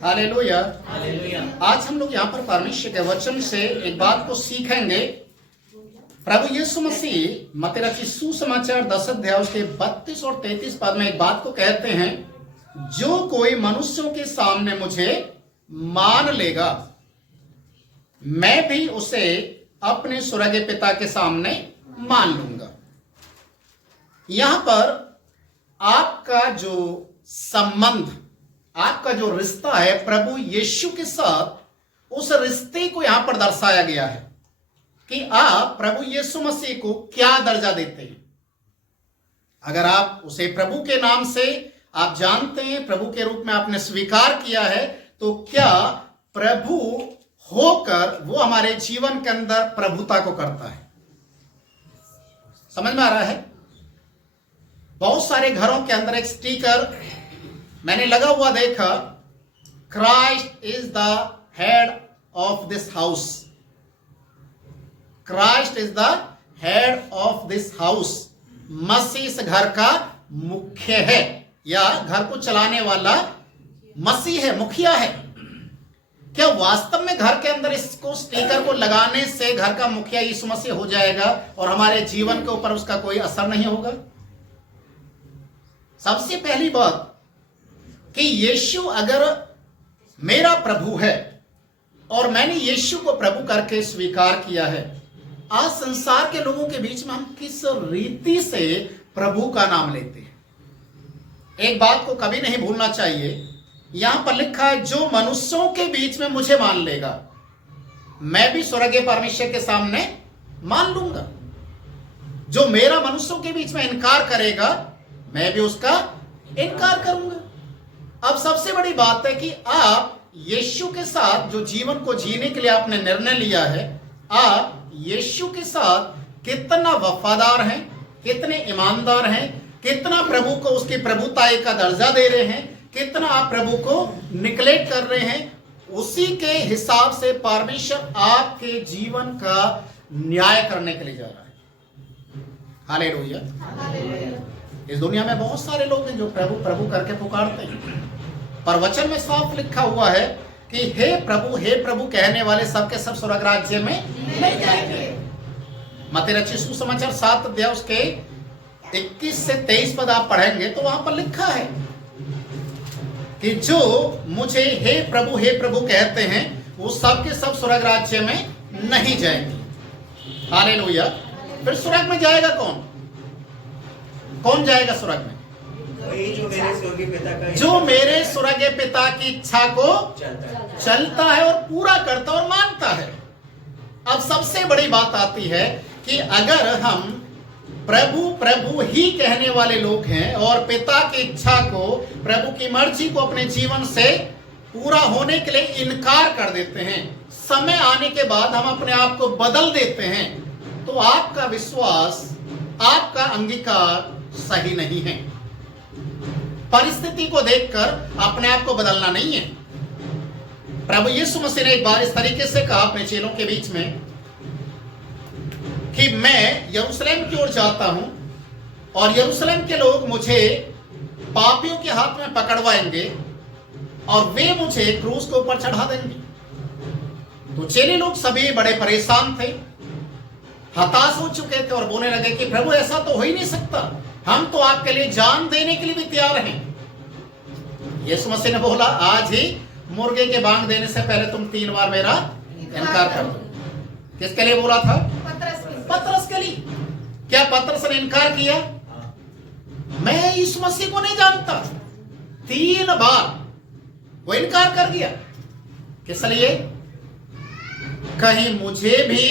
Hallelujah. आज हम लोग यहाँ पर परमेश्वर के वचन से एक बात को सीखेंगे। प्रभु यीशु मसीह मत्ती रचित सुसमाचार 10 अध्याय उसके 32 और 33 पद में एक बात को कहते हैं, जो कोई मनुष्यों के सामने मुझे मान लेगा, मैं भी उसे अपने स्वर्गीय पिता के सामने मान लूंगा। यहां पर आपका जो संबंध, आपका जो रिश्ता है प्रभु यीशु के साथ, उस रिश्ते को यहां पर दर्शाया गया है कि आप प्रभु यीशु मसीह को क्या दर्जा देते हैं। अगर आप उसे प्रभु के नाम से आप जानते हैं, प्रभु के रूप में आपने स्वीकार किया है, तो क्या प्रभु होकर वो हमारे जीवन के अंदर प्रभुता को करता है। समझ में आ रहा है? बहुत सारे घरों के अंदर एक स्टिकर मैंने लगा हुआ देखा, Christ is the head of this house. Christ is the head of this house. मसीह इस घर का मुख्य है, या घर को चलाने वाला मसीह है, मुखिया है। क्या वास्तव में घर के अंदर इसको स्टिकर को लगाने से घर का मुखिया यीशु मसीह हो जाएगा और हमारे जीवन के ऊपर उसका कोई असर नहीं होगा? सबसे पहली बात कि यीशु अगर मेरा प्रभु है और मैंने यीशु को प्रभु करके स्वीकार किया है, आज संसार के लोगों के बीच में हम किस रीति से प्रभु का नाम लेते हैं। एक बात को कभी नहीं भूलना चाहिए, यहां पर लिखा है, जो मनुष्यों के बीच में मुझे मान लेगा, मैं भी स्वर्गीय परमेश्वर के सामने मान लूंगा। जो मेरा मनुष्यों के बीच में इनकार करेगा, मैं भी उसका इनकार करूंगा। अब सबसे बड़ी बात है कि आप यीशु के साथ जो जीवन को जीने के लिए आपने निर्णय लिया है, आप यीशु के साथ कितना वफादार हैं, कितने ईमानदार हैं, कितना प्रभु को उसकी प्रभुताई का दर्जा दे रहे हैं, कितना आप प्रभु को निग्लेक्ट कर रहे हैं, उसी के हिसाब से परमेश्वर आपके जीवन का न्याय करने के लिए जा रहा है। हालेलुया। इस दुनिया में बहुत सारे लोग हैं जो प्रभु प्रभु करके पुकारते हैं, पर वचन में साफ लिखा हुआ है कि हे प्रभु कहने वाले सबके सब स्वर्ग राज्य में नहीं जाएंगे। मत्ती रचित सुसमाचार 7 अध्याय उसके 21 से 23 पद आप पढ़ेंगे तो वहां पर लिखा है कि जो मुझे हे प्रभु कहते हैं, वो सबके सब स्वर्ग राज्य में नहीं जाएंगे। हालेलुया। फिर स्वर्ग में जाएगा कौन? कौन जाएगा स्वर्ग में? जो मेरे स्वर्गीय पिता की इच्छा को चलता है और पूरा करता और मानता है। अब सबसे बड़ी बात आती है कि अगर हम प्रभु ही कहने वाले लोग हैं और पिता की इच्छा को, प्रभु की मर्जी को अपने जीवन से पूरा होने के लिए इनकार कर देते हैं, समय आने के बाद हम अपने आप को बदल देते हैं, तो आपका विश्वास, आपका अंगीकार सही नहीं है। परिस्थिति को देखकर अपने आप को बदलना नहीं है। प्रभु यीशु मसीह ने एक बार इस तरीके से कहा अपने चेलों के बीच में कि मैं यरूशलेम की ओर जाता हूं और यरूशलेम के लोग मुझे पापियों के हाथ में पकड़वाएंगे और वे मुझे क्रूस के ऊपर चढ़ा देंगे। तो चेले लोग सभी बड़े परेशान थे, हताश हो चुके थे और बोलने लगे कि प्रभु ऐसा तो हो ही नहीं सकता, हम तो आपके लिए जान देने के लिए भी तैयार हैं। यीशु मसीह ने बोला, आज ही मुर्गे के बांग देने से पहले तुम 3 बार मेरा इनकार कर दो। किसके लिए बोला था? पतरस के लिए। क्या पतरस ने इनकार किया? मैं यीशु मसीह को नहीं जानता। 3 बार वो इनकार कर दिया। किस लिए? कहीं मुझे भी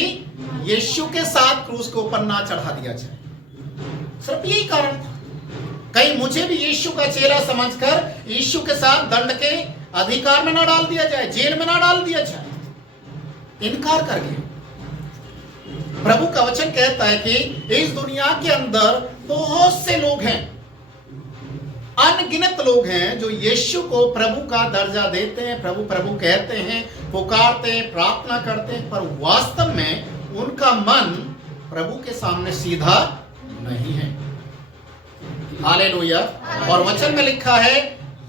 यीशु के साथ क्रूस के ऊपर ना चढ़ा दिया जाए। सिर्फ यही कारण था, कहीं मुझे भी यीशु का चेला समझकर यीशु के साथ दंड के अधिकार में ना डाल दिया जाए, जेल में ना डाल दिया जाए। इनकार कर गया। प्रभु का वचन कहता है कि इस दुनिया के अंदर बहुत से लोग हैं, अनगिनत लोग हैं जो यीशु को प्रभु का दर्जा देते हैं, प्रभु कहते हैं, पुकारते हैं, प्रार्थना करते हैं, पर वास्तव में उनका मन प्रभु के सामने सीधा नहीं है। हालेलुया। और वचन में लिखा है,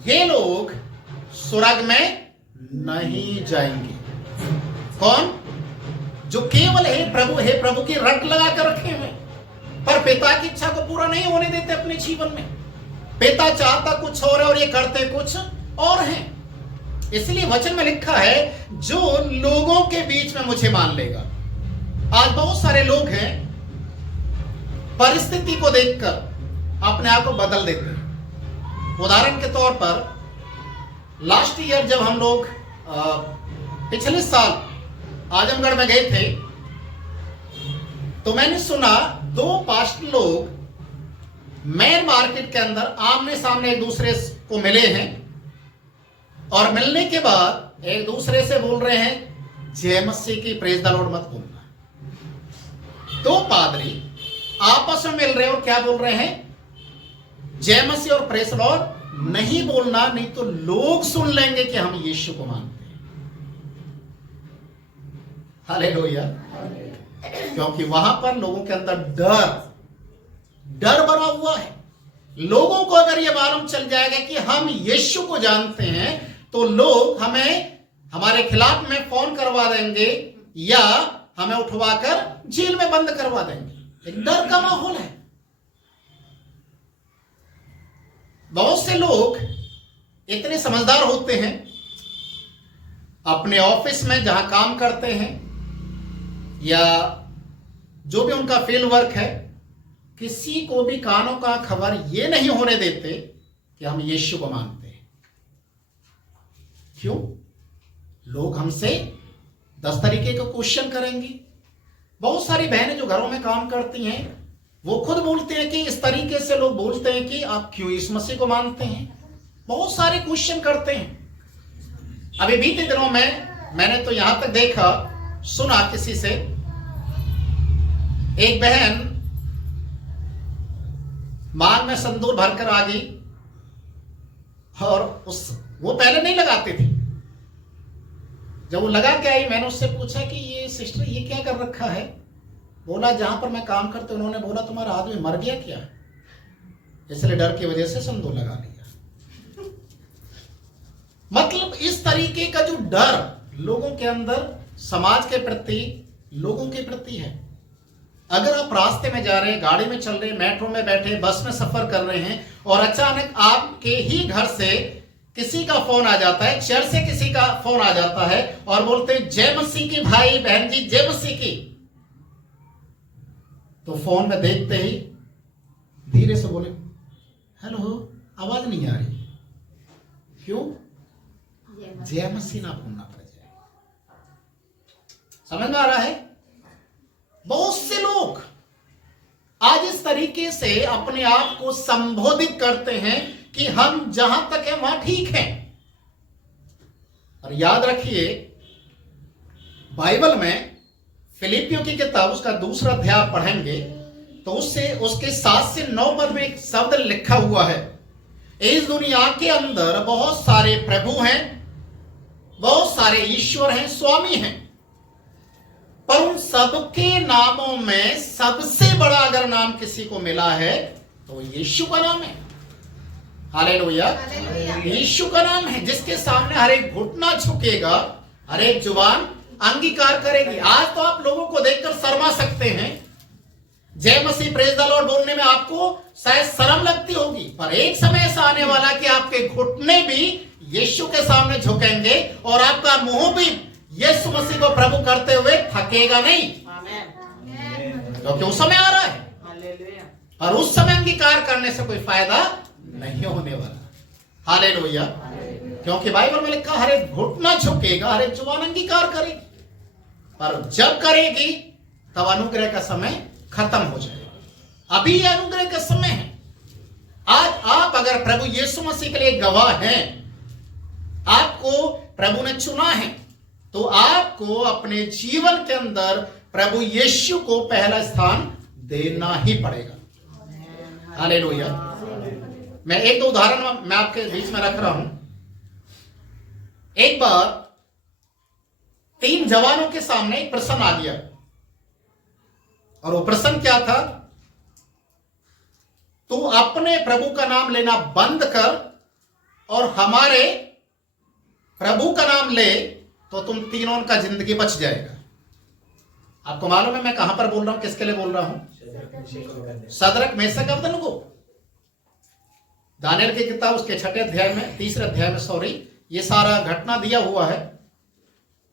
ये लोग स्वर्ग में नहीं जाएंगे। कौन? जो केवल हे प्रभु की रट लगा कर रखे हुए, पर पिता की इच्छा को पूरा नहीं होने देते अपने जीवन में। पिता चाहता कुछ और ये करते कुछ और हैं। इसलिए वचन में लिखा है, जो लोगों के बीच में मुझे मान लेगा। आज बहुत सारे लोग हैं, परिस्थिति को देखकर अपने आप को बदल देते हैं। उदाहरण के तौर पर लास्ट ईयर जब हम लोग पिछले साल आजमगढ़ में गए थे, तो मैंने सुना 2 पास्टर लोग मेन मार्केट के अंदर आमने सामने एक दूसरे को मिले हैं, और मिलने के बाद एक दूसरे से बोल रहे हैं, जय मसीह की, प्रेज द लॉर्ड मत बोलना। 2 पादरी आपस में मिल रहे हैं और क्या बोल रहे हैं? जय मसीह और प्रेज द लॉर्ड नहीं बोलना, नहीं तो लोग सुन लेंगे कि हम यीशु को मानते हैं। हालेलुया। क्योंकि वहां पर लोगों के अंदर डर बना हुआ है। लोगों को अगर यह मालूम चल जाएगा कि हम यीशु को जानते हैं, तो लोग हमें हमारे खिलाफ में फोन करवा देंगे या हमें उठवाकर जेल में बंद करवा देंगे। एक डर का माहौल है। बहुत से लोग इतने समझदार होते हैं, अपने ऑफिस में जहां काम करते हैं या जो भी उनका फील्ड वर्क है, किसी को भी कानों का खबर ये नहीं होने देते कि हम यीशु को मानते हैं। क्यों? लोग हमसे 10 तरीके के क्वेश्चन करेंगे। बहुत सारी बहनें जो घरों में काम करती हैं, वो खुद बोलते हैं कि इस तरीके से लोग बोलते हैं कि आप क्यों इस मसीह को मानते हैं। बहुत सारे क्वेश्चन करते हैं। अभी बीते दिनों में मैंने तो यहां तक देखा, सुना किसी से, एक बहन मांग में संदूर भरकर आ गई, और वो पहले नहीं लगाती थी। जब वो लगा के आई, मैंने उससे पूछा कि ये सिस्टर ये क्या कर रखा है? बोला जहां पर मैं काम करते, उन्होंने बोला तुम्हारा आदमी मर गया क्या, इसलिए डर की वजह से संदूर लगा लिया। मतलब इस तरीके का जो डर लोगों के अंदर समाज के प्रति, लोगों के प्रति है। अगर आप रास्ते में जा रहे हैं, गाड़ी में चल रहे हैं, मेट्रो में बैठे, बस में सफर कर रहे हैं, और अचानक आपके ही घर से किसी का फोन आ जाता है, चर्च से किसी का फोन आ जाता है और बोलते हैं जय मसीह की भाई बहन जी, जय मसीह की, तो फोन में देखते ही धीरे से बोले हेलो, आवाज नहीं आ रही। क्यों? जय मसीह ना बोलना पड़ जाए। समझ में आ रहा है? बहुत से लोग आज इस तरीके से अपने आप को संबोधित करते हैं कि हम जहां तक है वहां ठीक हैं। और याद रखिए, बाइबल में फिलिपियों की किताब उसका 2 अध्याय पढ़ेंगे तो उसके 7 से 9 पद में एक शब्द लिखा हुआ है, इस दुनिया के अंदर बहुत सारे प्रभु हैं, बहुत सारे ईश्वर हैं, स्वामी हैं, पर उन सबके नामों में सबसे बड़ा अगर नाम किसी को मिला है तो यीशु का नाम है। हालेलुया। यीशु का नाम है, जिसके सामने हर एक घुटना झुकेगा, हर एक जुबान अंगीकार करेगी। आज तो आप लोगों को देखकर शर्मा सकते हैं, जय मसीह प्रेज द लॉर्ड बोलने में आपको शायद शर्म लगती होगी, पर एक समय ऐसा आने वाला कि आपके घुटने भी यीशु के सामने झुकेंगे और आपका मुंह भी यीशु मसीह को प्रभु करते हुए थकेगा नहीं, क्योंकि उस समय आ रहा है। और उस समय अंगीकार करने से कोई फायदा नहीं होने वाला। हालेलुया। क्योंकि बाइबल में लिखा हर एक घुटना झुकेगा, हर एक जुबान अंगीकार करेगी, पर जब करेगी तब अनुग्रह का समय खत्म हो जाएगा। अभी यह अनुग्रह का समय है। आज आप अगर प्रभु यीशु मसीह के लिए गवाह हैं, आपको प्रभु ने चुना है, तो आपको अपने जीवन के अंदर प्रभु यीशु को पहला स्थान देना ही पड़ेगा। हालेलुया। मैं 1-2 उदाहरण मैं आपके बीच में रख रहा हूं। एक बार 3 जवानों के सामने एक प्रश्न आ गया, और वो प्रश्न क्या था? तू अपने प्रभु का नाम लेना बंद कर और हमारे प्रभु का नाम ले तो तुम तीनों का जिंदगी बच जाएगा। आपको मालूम है मैं कहां पर बोल रहा हूं, किसके लिए बोल रहा हूं? सदरक मेशक अबेदनगो। दानियल की किताब उसके 6 अध्याय में, 3 अध्याय में सॉरी, ये सारा घटना दिया हुआ है।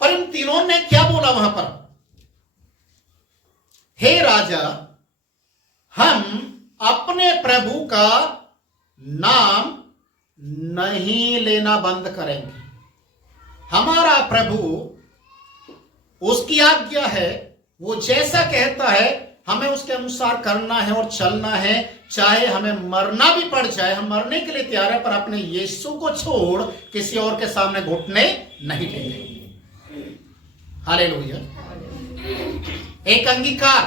पर इन तीनों ने क्या बोला वहां पर? हे राजा, हम अपने प्रभु का नाम नहीं लेना बंद करेंगे। हमारा प्रभु, उसकी आज्ञा है, वो जैसा कहता है हमें उसके अनुसार करना है और चलना है। चाहे हमें मरना भी पड़ जाए, हम मरने के लिए तैयार है, पर अपने यीशु को छोड़ किसी और के सामने घुटने नहीं टेकेंगे। हालेलुया। एक अंगीकार,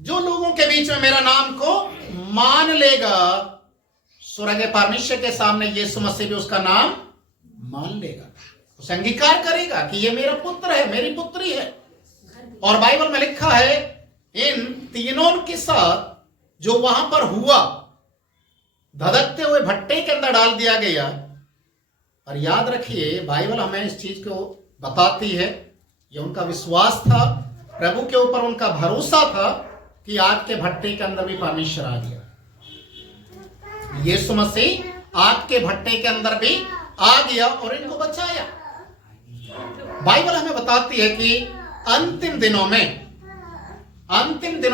जो लोगों के बीच में मेरा नाम को मान लेगा, स्वर्ग परमेश्वर के सामने यीशु मसीह भी उसका नाम मान लेगा, उसे अंगीकार करेगा कि ये मेरा पुत्र है, मेरी पुत्री है। और बाइबल में लिखा है इन तीनों के साथ जो वहां पर हुआ, धधकते हुए भट्टे के अंदर डाल दिया गया। और याद रखिए, बाइबल हमें इस चीज को बताती है, ये उनका विश्वास था, प्रभु के ऊपर उनका भरोसा था कि आग के भट्टे के अंदर भी परमेश्वर आ गया। यीशु मसीह आग के भट्टे के अंदर भी आ गया और इनको बचाया। बाइबल हमें बताती है कि अंतिम दिनों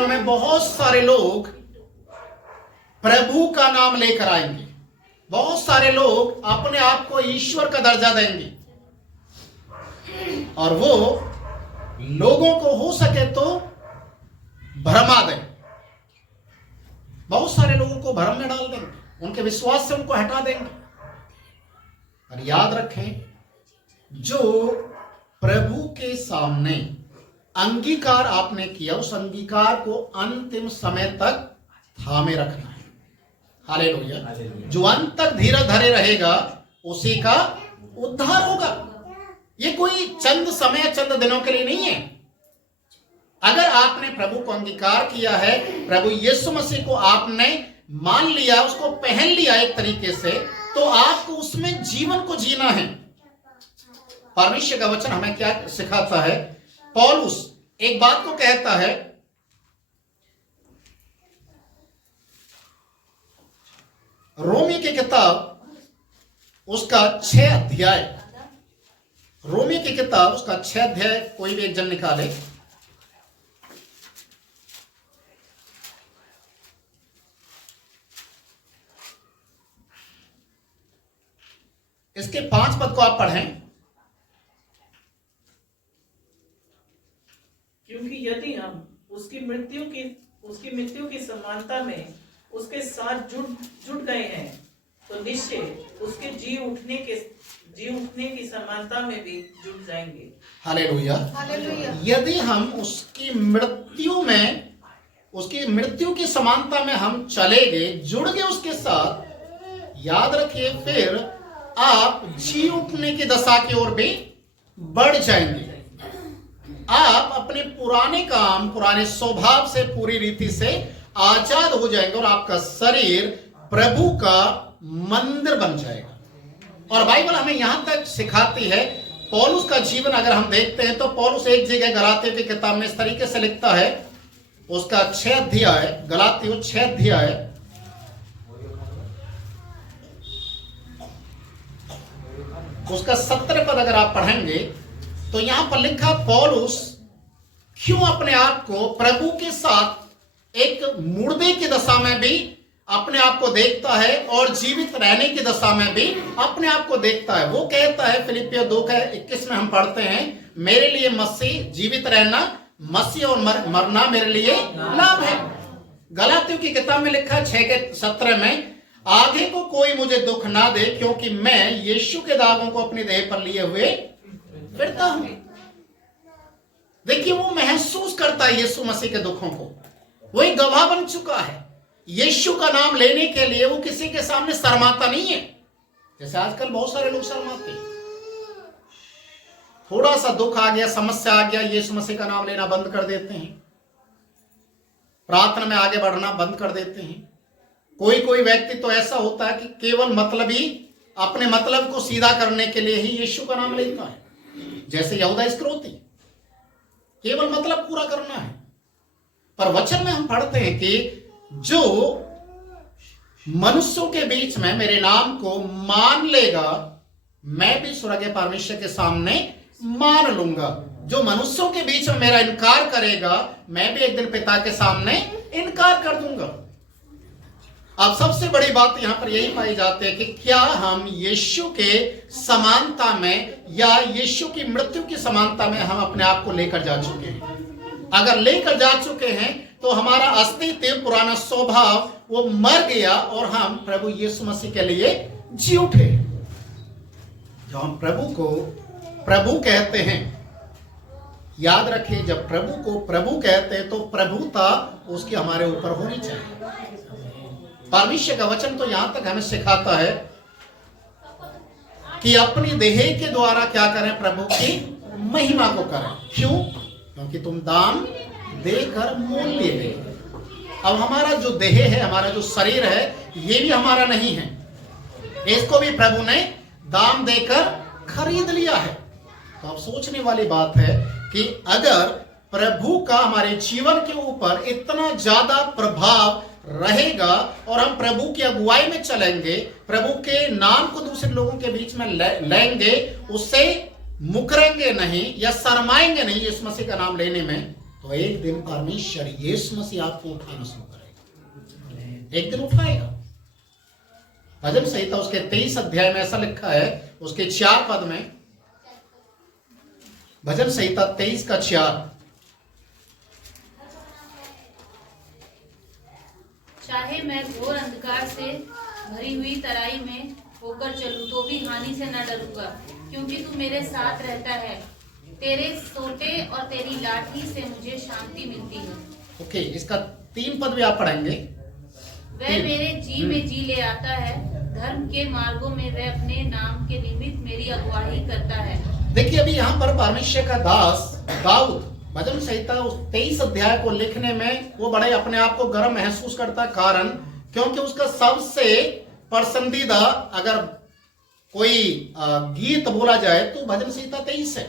में बहुत सारे लोग प्रभु का नाम लेकर आएंगे। बहुत सारे लोग अपने आप को ईश्वर का दर्जा देंगे और वो लोगों को हो सके तो भरमा दें। बहुत सारे लोगों को भ्रम में डाल देंगे, उनके विश्वास से उनको हटा देंगे। और याद रखें, जो प्रभु के सामने अंगीकार आपने किया, उस अंगीकार को अंतिम समय तक थामे रखना है। हालेलुया। जो अंत तक धीरज धरे रहेगा उसी का उद्धार होगा। ये कोई चंद समय, चंद दिनों के लिए नहीं है। अगर आपने प्रभु को अंगीकार किया है, प्रभु यीशु मसीह को आपने मान लिया, उसको पहन लिया एक तरीके से, तो आपको उसमें जीवन को जीना है। परमेश्वर का वचन हमें क्या सिखाता है? पौलुस एक बात को कहता है, रोमी की किताब उसका 6 अध्याय, रोमी की किताब उसका 6 अध्याय, कोई भी एक जन निकाले। इसके 5 पद को आप पढ़ें। क्योंकि यदि हम उसकी मृत्यु की समानता में उसके साथ जुट गए हैं, तो निश्चय उसके जी उठने की समानता में भी जुट जाएंगे। हालेलुया। यदि हम उसकी मृत्यु की समानता में हम चले गए, जुड़ गए उसके साथ, याद रखिए, फिर आप जी उठने की दशा की ओर भी बढ़ जाएंगे। आप अपने पुराने काम, पुराने स्वभाव से पूरी रीति से आजाद हो जाएंगे और आपका शरीर प्रभु का मंदिर बन जाएगा। और बाइबल हमें यहां तक सिखाती है, पौलुस का जीवन अगर हम देखते हैं तो पौलुस एक जगह गलातियों की किताब में इस तरीके से लिखता है, उसका 6 अध्याय, गलातियों 6 अध्याय, उसका 17 पद अगर आप पढ़ेंगे तो यहां पर लिखा, पौलुस क्यों अपने आप को प्रभु के साथ एक मुर्दे की दशा में भी अपने आप को देखता है और जीवित रहने की दशा में भी अपने आप को देखता है। वो कहता है, फिलिपियों 2:21 में हम पढ़ते हैं, मेरे लिए मसीह जीवित रहना, मसीह और मरना मेरे लिए लाभ है। गलातियों की किताब में लिखा 6:17 में, आगे को कोई मुझे दुख ना दे, क्योंकि मैं यीशु के दागों को अपने देह पर लिए हुए फिरता हूं। देखिए, वो महसूस करता है यीशु मसीह के दुखों को, वो एक गवाह बन चुका है। यीशु का नाम लेने के लिए वो किसी के सामने शर्माता नहीं है, जैसे आजकल बहुत सारे लोग शर्माते हैं। थोड़ा सा दुख आ गया, समस्या आ गया, यीशु मसीह का नाम लेना बंद कर देते हैं, प्रार्थना में आगे बढ़ना बंद कर देते हैं। कोई कोई व्यक्ति तो ऐसा होता है कि केवल मतलबी अपने मतलब को सीधा करने के लिए ही यीशु का नाम लेता है, जैसे यहूदा इस्करियोती, केवल मतलब पूरा करना है। पर वचन में हम पढ़ते हैं कि जो मनुष्यों के बीच में मेरे नाम को मान लेगा, मैं भी स्वर्गीय परमेश्वर के सामने मान लूंगा। जो मनुष्यों के बीच में मेरा इनकार करेगा, मैं भी एक दिन पिता के सामने इनकार कर दूंगा। अब सबसे बड़ी बात यहां पर यही पाई जाती है कि क्या हम यीशु के समानता में या यीशु की मृत्यु की समानता में हम अपने आप को लेकर जा चुके हैं। अगर लेकर जा चुके हैं तो हमारा अस्तित्व, पुराना स्वभाव वो मर गया और हम प्रभु यीशु मसीह के लिए जी उठे। जो हम प्रभु को प्रभु कहते हैं, याद रखिए, जब प्रभु को प्रभु कहते हैं तो प्रभुता उसकी हमारे ऊपर होनी चाहिए। परमेश्वर का वचन तो यहां तक हमें सिखाता है कि अपनी देह के द्वारा क्या करें, प्रभु की महिमा को करें। क्यों? क्योंकि तुम दाम देकर मोल लिए गए। अब हमारा जो देह है, हमारा जो शरीर है, ये भी हमारा नहीं है, इसको भी प्रभु ने दाम देकर खरीद लिया है। तो अब सोचने वाली बात है कि अगर प्रभु का हमारे जीवन के ऊपर इतना ज्यादा प्रभाव रहेगा और हम प्रभु की अगुवाई में चलेंगे, प्रभु के नाम को दूसरे लोगों के बीच में लेंगे, उससे मुकरेंगे नहीं या शर्माएंगे नहीं यीशु मसीह का नाम लेने में, तो एक दिन परमेश्वर यीशु मसीह आपको उठाना शुरू करेगा। एक दिन उठाएगा। भजन संहिता उसके 23 अध्याय में ऐसा लिखा है, उसके 4 पद में, भजन संहिता 23 का 4, चाहे मैं घोर अंधकार से भरी हुई तराई में होकर चलूं तो भी हानि से न डरूंगा, क्योंकि तू मेरे साथ रहता है। तेरे सोटे और तेरी लाठी से मुझे शांति मिलती है। ओके, इसका 3 पद भी आप पढ़ेंगे। वह मेरे जी में जी ले आता है, धर्म के मार्गों में वह अपने नाम के निमित्त मेरी अगुवाई करता है। देखिए, अभी यहाँ पर परमेश्वर का दास दाऊद भजन संहिता 23 अध्याय को लिखने में वो बड़े अपने आप को गर्व महसूस करता। कारण क्योंकि उसका सबसे पसंदीदा अगर कोई गीत बोला जाए तो भजन संहिता 23 है।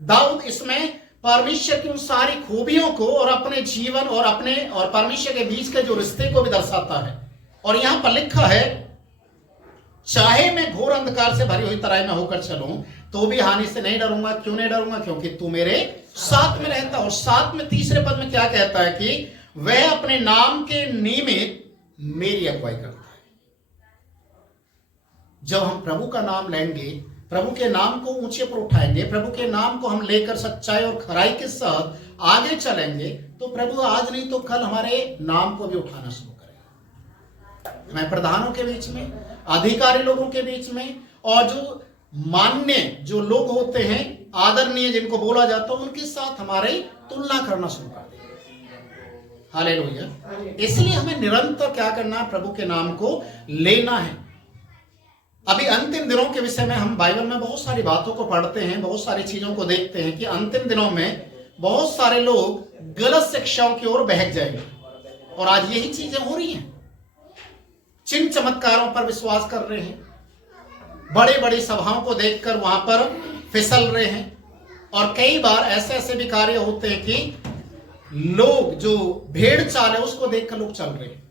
दाऊद इसमें परमेश्वर की उन सारी खूबियों को और अपने जीवन और अपने और परमेश्वर के बीच के जो रिश्ते को भी दर्शाता है। और यहां पर लिखा है, चाहे मैं घोर अंधकार से भरी हुई तराई में होकर चलूं तो भी हानि से नहीं डरूंगा। क्यों नहीं डरूंगा? क्योंकि तू मेरे साथ में रहता। और साथ में तीसरे पद में क्या कहता है कि वह अपने नाम के निमित्त मेरी अगुवाई करता है। जब हम प्रभु का नाम लेंगे, प्रभु के नाम को ऊंचे पर उठाएंगे, प्रभु के नाम को हम लेकर सच्चाई और खराई के साथ आगे चलेंगे, तो प्रभु आज नहीं तो कल हमारे नाम को भी उठाना शुरू करेगा। मैं प्रधानों के बीच में, अधिकारी लोगों के बीच में, और जो मान्य जो लोग होते हैं, आदरणीय जिनको बोला जाता है, उनके साथ हमारी तुलना करना शुरू कर देंगे। हालेलुया। इसलिए हमें निरंतर क्या करना है? प्रभु के नाम को लेना है। अभी अंतिम दिनों के विषय में हम बाइबल में बहुत सारी बातों को पढ़ते हैं, बहुत सारी चीजों को देखते हैं कि अंतिम दिनों में बहुत सारे लोग गलत शिक्षाओं की ओर बहक जाएंगे। और आज यही चीजें हो रही हैं। चिन्ह चमत्कारों पर विश्वास कर रहे हैं, बड़े बड़ी सभाओं को देखकर वहां पर फिसल रहे हैं, और कई बार ऐसे ऐसे भी कार्य होते हैं कि लोग जो भेड़ चाल है उसको देखकर लोग चल रहे हैं।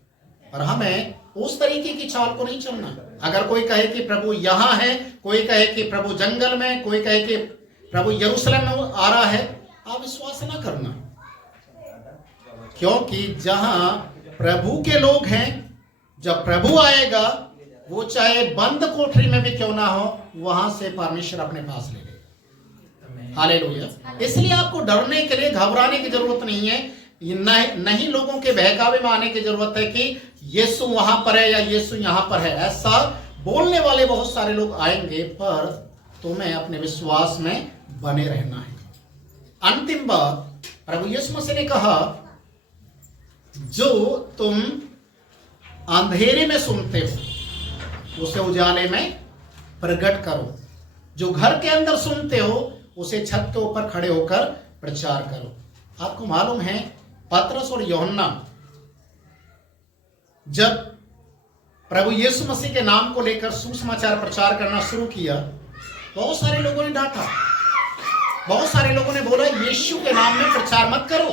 और हमें उस तरीके की चाल को नहीं चलना। अगर कोई कहे कि प्रभु यहां है, कोई कहे कि प्रभु जंगल में, कोई कहे कि प्रभु यरूशलेम में आ रहा है, आप विश्वास ना करना। क्योंकि जहां प्रभु के लोग हैं, जब प्रभु आएगा, वो चाहे बंद कोठरी में भी क्यों ना हो, वहां से परमेश्वर अपने पास ले लेगा। हालेलुया। इसलिए आपको डरने के लिए, घबराने की जरूरत नहीं है। नहीं लोगों के बहकावे में आने की जरूरत है कि यीशु वहां पर है या यीशु यहां पर है। ऐसा बोलने वाले बहुत सारे लोग आएंगे, पर तुम्हें अपने विश्वास में बने रहना है। अंतिम बात, प्रभु यीशु मसीह ने कहा, जो तुम अंधेरे में सुनते हो उसे उजाले में प्रकट करो, जो घर के अंदर सुनते हो उसे छत के ऊपर खड़े होकर प्रचार करो। आपको मालूम है, पतरस और यूहन्ना जब प्रभु यीशु मसीह के नाम को लेकर सुसमाचार प्रचार करना शुरू किया, बहुत सारे लोगों ने डांटा, बहुत सारे लोगों ने बोला यीशु के नाम में प्रचार मत करो,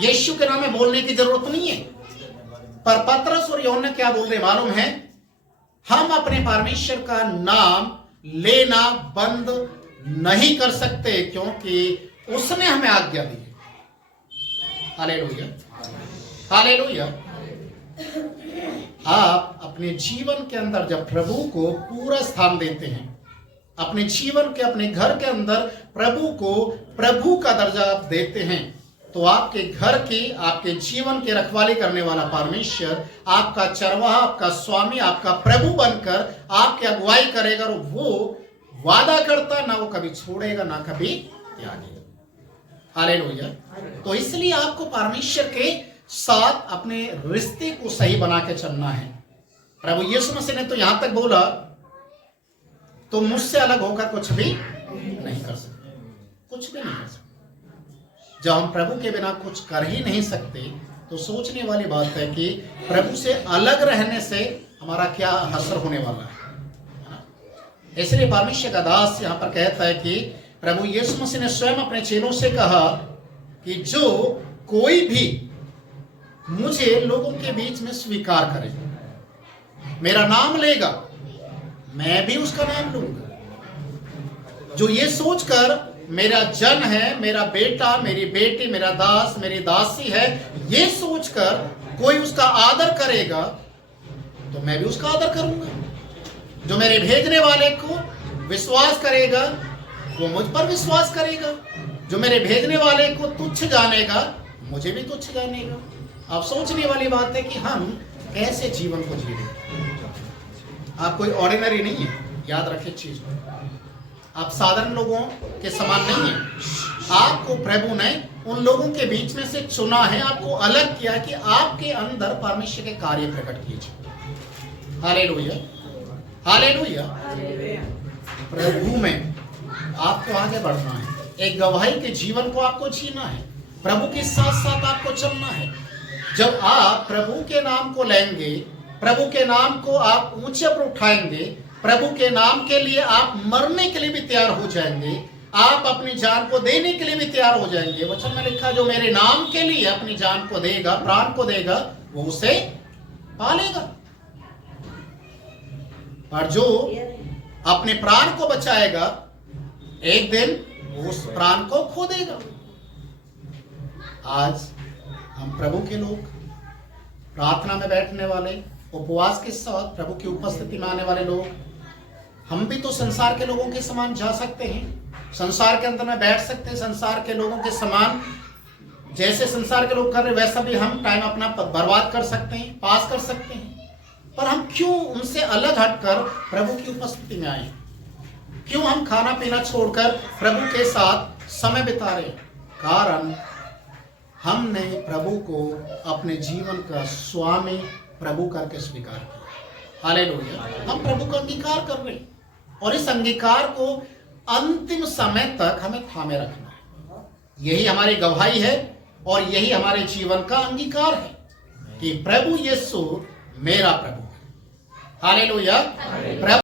यीशु के नाम में बोलने की जरूरत नहीं है। पर पतरस और यूहन्ना क्या बोल रहे मालूम है? हम अपने परमेश्वर का नाम लेना बंद नहीं कर सकते, क्योंकि उसने हमें आज्ञा दी है। Hallelujah, hallelujah. आप अपने जीवन के अंदर जब प्रभु को पूरा स्थान देते हैं, अपने जीवन के, अपने घर के अंदर प्रभु को प्रभु का दर्जा आप देते हैं, तो आपके घर की, आपके जीवन की रखवाली करने वाला परमेश्वर आपका चरवाहा, आपका स्वामी, आपका प्रभु बनकर आपकी अगुवाई करेगा। और वो वादा करता, ना वो कभी छोड़ेगा ना कभी त्यागेगा। हालेलुया। तो इसलिए आपको परमेश्वर के साथ अपने रिश्ते को सही बना के चलना है। प्रभु यीशु मसीह ने तो यहां तक बोला, तो मुझसे अलग होकर कुछ भी नहीं कर सकते, कुछ भी नहीं कर सकते। जब हम प्रभु के बिना कुछ कर ही नहीं सकते, तो सोचने वाली बात है कि प्रभु से अलग रहने से हमारा क्या असर होने वाला है। इसलिए परमेश्वर का दास यहां पर कहता है कि प्रभु यीशु मसीह ने स्वयं अपने चेलों से कहा कि जो कोई भी मुझे लोगों के बीच में स्वीकार करे, मेरा नाम लेगा, मैं भी उसका नाम लूंगा। जो ये सोचकर मेरा जन है, मेरा बेटा, मेरी बेटी, मेरा दास, मेरी दासी है, ये सोचकर कोई उसका आदर करेगा, तो मैं भी उसका आदर करूंगा। जो मेरे भेजने वाले को विश्वास करेगा, वो मुझ पर विश्वास करेगा। जो मेरे भेजने वाले को तुच्छ जानेगा, मुझे भी तुच्छ जानेगा। अब सोचने वाली बात है कि हम कैसे जीवन को जीवे। आप कोई ऑर्डिनरी नहीं है, याद रखिए चीज को। आप साधारण लोगों के समान नहीं है। आपको प्रभु ने उन लोगों के बीच में से चुना है, आपको अलग किया कि आपके अंदर परमेश्वर के कार्य प्रकट कीजिए। Hallelujah, hallelujah. प्रभु में आपको आगे बढ़ना है, एक गवाही के जीवन को आपको जीना है, प्रभु के साथ साथ आपको चलना है। जब आप प्रभु के नाम को लेंगे, प्रभु के नाम को आप ऊंचे पर उठाएंगे, प्रभु के नाम के लिए आप मरने के लिए भी तैयार हो जाएंगे, आप अपनी जान को देने के लिए भी तैयार हो जाएंगे। वचन में लिखा, जो मेरे नाम के लिए अपनी जान को देगा, प्राण को देगा, वो उसे पालेगा। और जो अपने प्राण को बचाएगा, एक दिन उस प्राण को खो देगा। आज हम प्रभु के लोग, प्रार्थना में बैठने वाले, उपवास के साथ प्रभु की उपस्थिति में आने वाले लोग, हम भी तो संसार के लोगों के समान जा सकते हैं, संसार के अंदर में बैठ सकते हैं, संसार के लोगों के समान, जैसे संसार के लोग कर रहे वैसा भी हम टाइम अपना बर्बाद कर सकते हैं, पास कर सकते हैं। पर हम क्यों उनसे अलग हटकर प्रभु की उपस्थिति में आए? क्यों हम खाना पीना छोड़कर प्रभु के साथ समय बिता रहे? कारण हमने प्रभु को अपने जीवन का स्वामी प्रभु करके स्वीकार किया। हालेलुया। हम प्रभु का अंगीकार कर रहे हैं, और इस अंगीकार को अंतिम समय तक हमें थामे रखना है। यही हमारी गवाही है और यही हमारे जीवन का अंगीकार है कि प्रभु यीशु मेरा प्रभु है। हालेलुया।